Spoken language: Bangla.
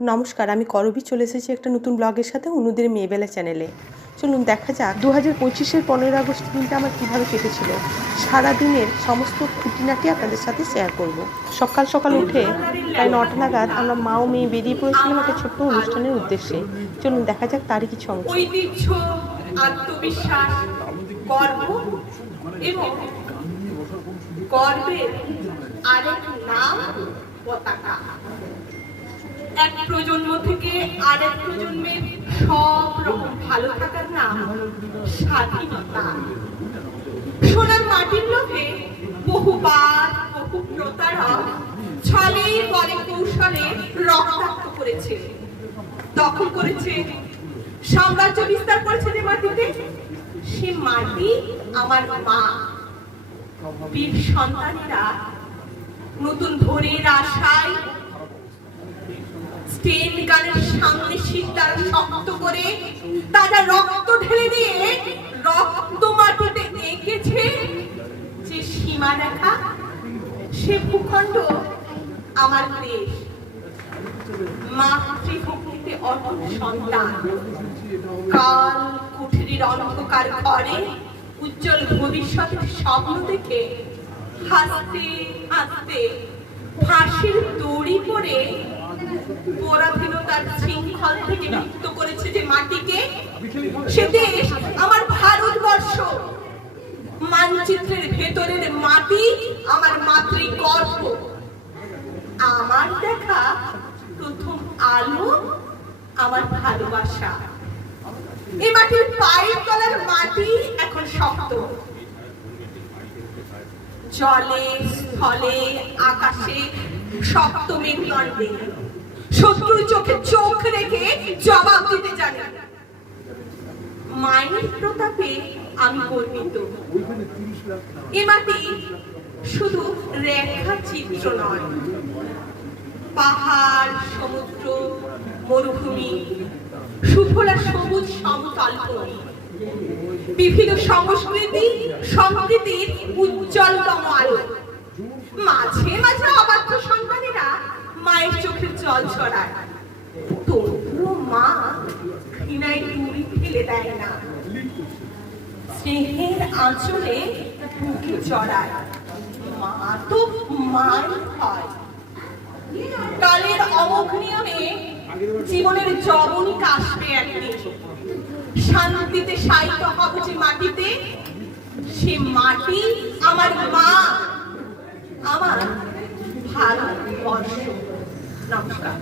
নমস্কার, আমি করবী চলে এসেছি একটা নতুন ব্লগের সাথে অনুদের মেয়েবেলা চ্যানেলে। চলুন দেখা যাক 2025-এর 15ই আগস্ট দিনটা আমার কীভাবে কেটেছিল। সারাদিনের সমস্ত খুঁটিনাটি আপনাদের সাথে শেয়ার করব। সকাল সকাল উঠে প্রায় 9টা নাগাদ আমরা মা ও মেয়ে বেরিয়ে পড়েছিলাম একটা ছোট্ট অনুষ্ঠানের উদ্দেশ্যে। চলুন দেখা যাক তারই কিছু অংশ। ঐতিহ্য, আত্মবিশ্বাস, গর্ব এবং গর্বের আরেক নাম পতাকা। এক প্রজন্ম থেকে আরেক প্রজন্মের সব রকম ভালো থাকার নাম স্বাধীনতা। সোনার মাটির লোভে বহুবার বহু প্রতারক ছলে বলে কৌশলে রক্তাক্ত করেছে, দখল করেছে, সাম্রাজ্য বিস্তার করেছে যে মাটিতে। সে মাটি আমার মা। বীর সন্তানেরা নতুন ভোরের আশায় স্টেন গানের সামনে শীতটার শক্ত করে তারা রক্ত ঢেলে দিয়ে রক্ত মাটিতে এঁকেছে যে সীমারেখা। সে ভূখণ্ড আমার দেশ। মাতৃভক্তিতে অটল সন্তান কাল কুঠিরের অন্ধকার ঘরে উজ্জ্বল ভবিষ্যতের স্বপ্ন দেখে হাসতে হাসতে ফাঁসির দড়ি পরে পরাধীনতার শৃঙ্খল থেকে মুক্ত করেছে যে মাটিকে। সে দেশ আমার ভারতবর্ষ। মানচিত্রের ভেতরের মাটি আমার মাতৃগর্ভ। আমার দেখা প্রথম আলো আমার ভালোবাসা। এই মাটির পায়ের তলার মাটি এখন শক্ত। জলে স্থলে আকাশে শক্ত মেঘদণ্ডে শত্রুর চোখে চোখ রেখে জবাব দিতে জানে। মায়ের প্রতাপে আমি গর্বিত। এ মাটি শুধু রেখা চিত্র নয়, পাহাড়, সমুদ্র, মরুভূমি, সুফলা সবুজ সমতল ভূমি, বিভিন্ন সংস্কৃতি সম্প্রীতির উজ্জ্বলতম আলো। মাঝে মাঝে অবাধ্য সন্তানেরা মায়ের চোখের জল ছড়ায়, তবুও মা ঘৃণায় দূরে ফেলে দেয় না। স্নেহের আঁচলে বুকে চড়ায়। মা তো মাই হয়। কালের অমোঘ নিয়মে জীবনের যবনিকা আসবে একদিন। শান্তিতে শায়িত হব যে মাটিতে, সে মাটি আমার মা, আমার ভারতবর্ষ। নমস্কার।